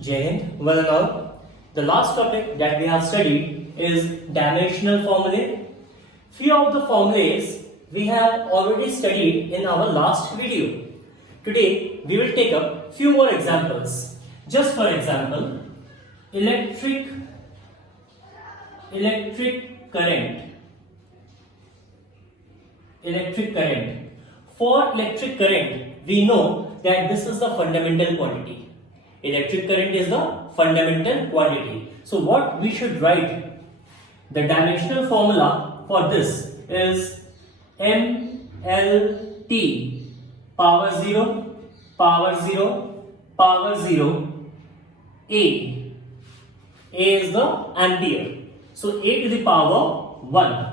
Jai Hind, one and all. The last topic that we have studied is dimensional formulae. Few of the formulas we have already studied in our last video. Today we will take up few more examples. Just for example, electric current. For electric current, we know that this is the fundamental quantity. Electric current is the fundamental quantity. So what we should write? The dimensional formula for this is MLT power 0 power 0 power 0 A. A is the ampere. So A to the power 1.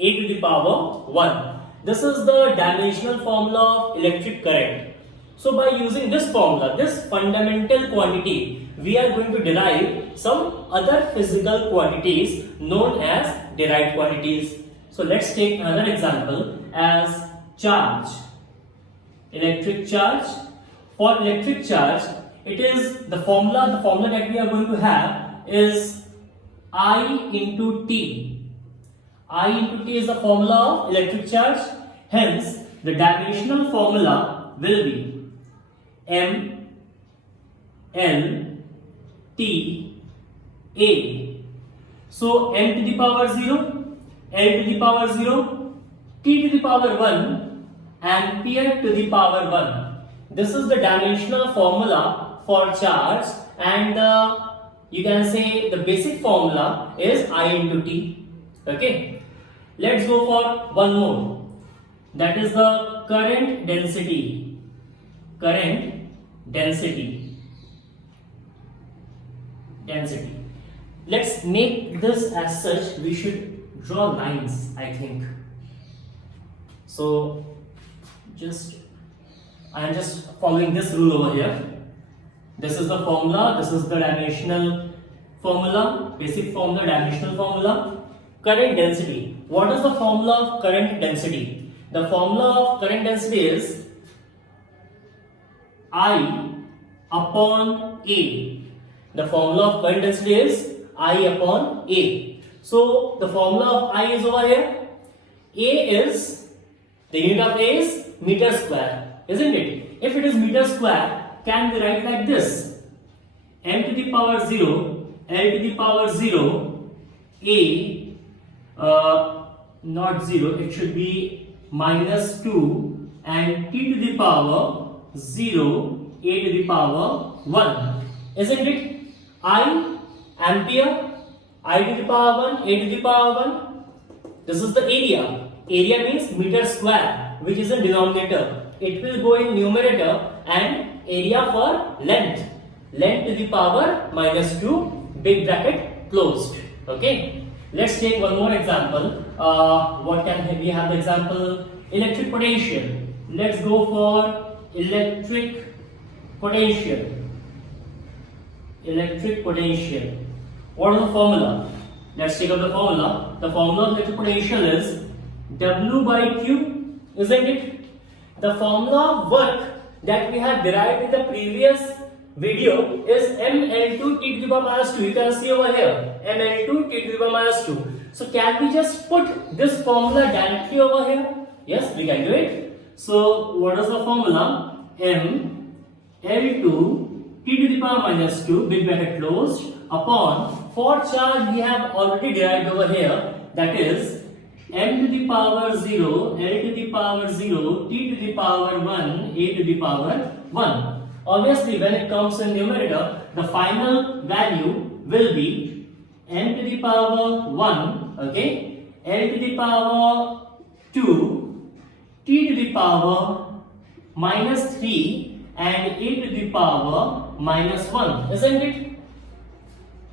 A to the power 1. This is the dimensional formula of electric current. So by using this formula, this fundamental quantity, we are going to derive some other physical quantities known as derived quantities. So let's take another example as charge. Electric charge. For electric charge, it is the formula that we are going to have is I into T. I into T is the formula of electric charge. Hence, the dimensional formula will be M L T A. So M to the power 0, L to the power 0, T to the power 1, ampere to the power 1. This is the dimensional formula for charge, and you can say the basic formula is I into T. Okay. Let's go for one more. That is the current density. Current density. Let's make this as such. We should draw lines, I think. So I am just following this rule over here. This is the formula. This is the dimensional formula, basic formula, dimensional formula. Current density. What is the formula of current density? The formula of current density is I upon A. The formula of current density is I upon A. So the formula of I is over here. A is, the unit of A is meter square, isn't it? If it is meter square, can we write like this? M to the power 0, L to the power 0, A, not 0, it should be minus 2, and T to the power 0, A to the power 1. Isn't it? I, ampere, I to the power 1, A to the power 1. This is the area. Area means meter square, which is a denominator. It will go in numerator, and area for length. Length to the power minus 2, big bracket closed. Okay. Let's take one more example. What can we have? The example electric potential. Let's go for electric potential. Electric potential. What is the formula? Let's take up the formula. The formula of electric potential is W by Q, isn't it? The formula of work that we have derived in the previous video is mL2 T to the power minus 2. You can see over here mL2 T to the power minus 2. So can we just put this formula directly over here? Yes, we can do it. So what is the formula? mL2 T to the power minus 2, big bracket closed, upon, for charge we have already derived over here, that is M to the power 0, L to the power 0, T to the power 1, A to the power 1. Obviously, when it comes in numerator, the final value will be n to the power 1, okay, L to the power 2, T to the power minus 3, and A to the power minus 1, isn't it?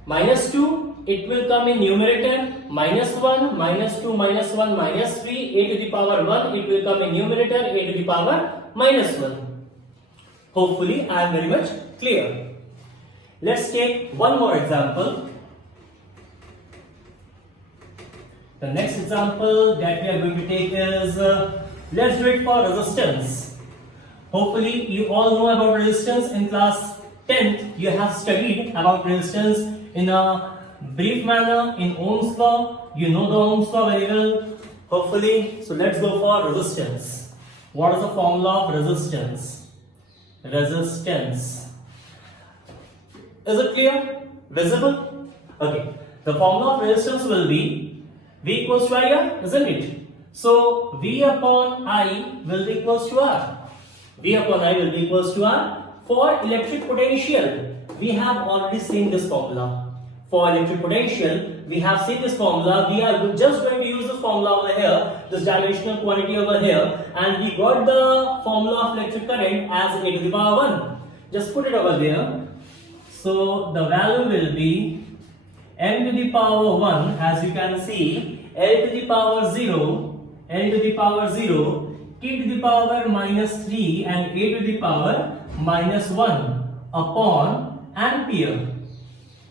Minus 2, it will come in numerator, minus 1, minus 2, minus 1, minus 3, A to the power 1, it will come in numerator, A to the power minus 1. Hopefully, I am very much clear. Let's take one more example. The next example that we are going to take is, let's do it for resistance. Hopefully, you all know about resistance in class 10th, you have studied about resistance in a brief manner in Ohm's law. You know the Ohm's law very well, hopefully. So let's go for resistance. What is the formula of resistance? Resistance. Is it clear? Visible? Okay. The formula of resistance will be V equals to IR, isn't it? So V upon I will be equals to R. V upon I will be equals to R. For electric potential, we have already seen this formula. For electric potential, we have seen this formula. We are just going to use this formula over here, this dimensional quantity over here, and we got the formula of electric current as a to the power 1. Just put it over there. So the value will be n to the power 1, as you can see, L to the power 0, L to the power 0, T to the power minus 3 and A to the power minus 1 upon ampere.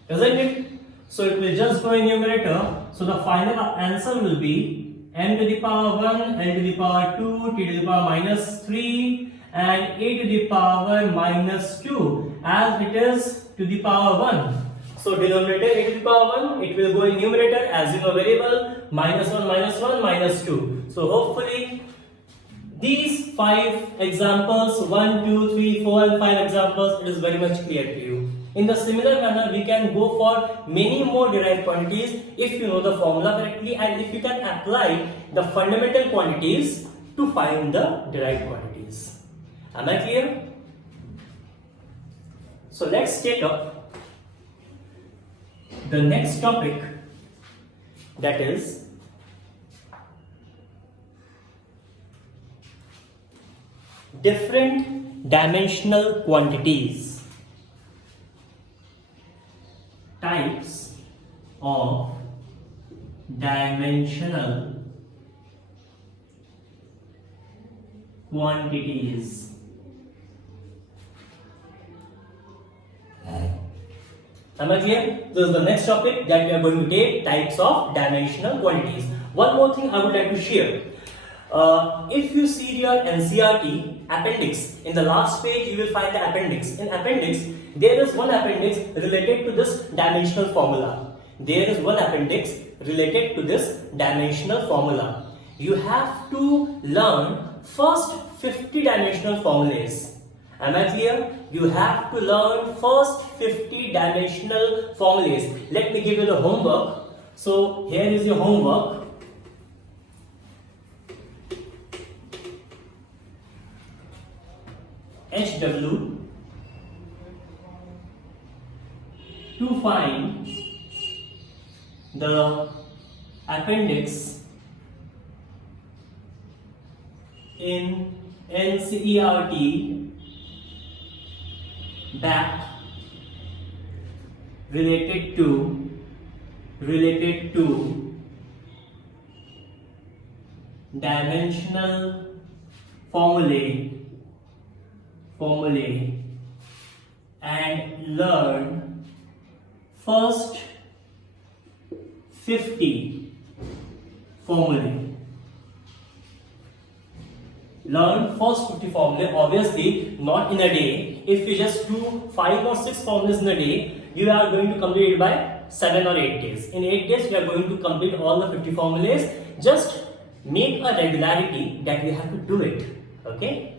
Isn't it? So it will just go in numerator. So the final answer will be n to the power 1, n to the power 2, t to the power minus 3 and a to the power minus 2, as it is to the power 1. So denominator a to the power 1, it will go in numerator as a variable, minus 1, minus 2. So hopefully these 5 examples, 1, 2, 3, 4 and 5 examples, it is very much clear to you. In the similar manner, we can go for many more derived quantities if you know the formula correctly and if you can apply the fundamental quantities to find the derived quantities. Am I clear? So let's take up the next topic, that is different dimensional quantities. Types of dimensional quantities. Am I clear? This is the next topic that we are going to take, types of dimensional quantities. One more thing I would like to share. If you see your NCERT appendix, in the last page you will find the appendix. In appendix, there is one appendix related to this dimensional formula. There is one appendix related to this dimensional formula. You have to learn first 50 dimensional formulas. Am I clear? You have to learn first 50 dimensional formulas. Let me give you the homework. So here is your homework. HW to find the appendix in NCERT back related to dimensional formulae and learn first 50 formulae. Learn first 50 formulae, obviously not in a day. If you just do 5 or 6 formulas in a day, you are going to complete it by 7 or 8 days. In 8 days, you are going to complete all the 50 formulas. Just make a regularity that you have to do it. Okay?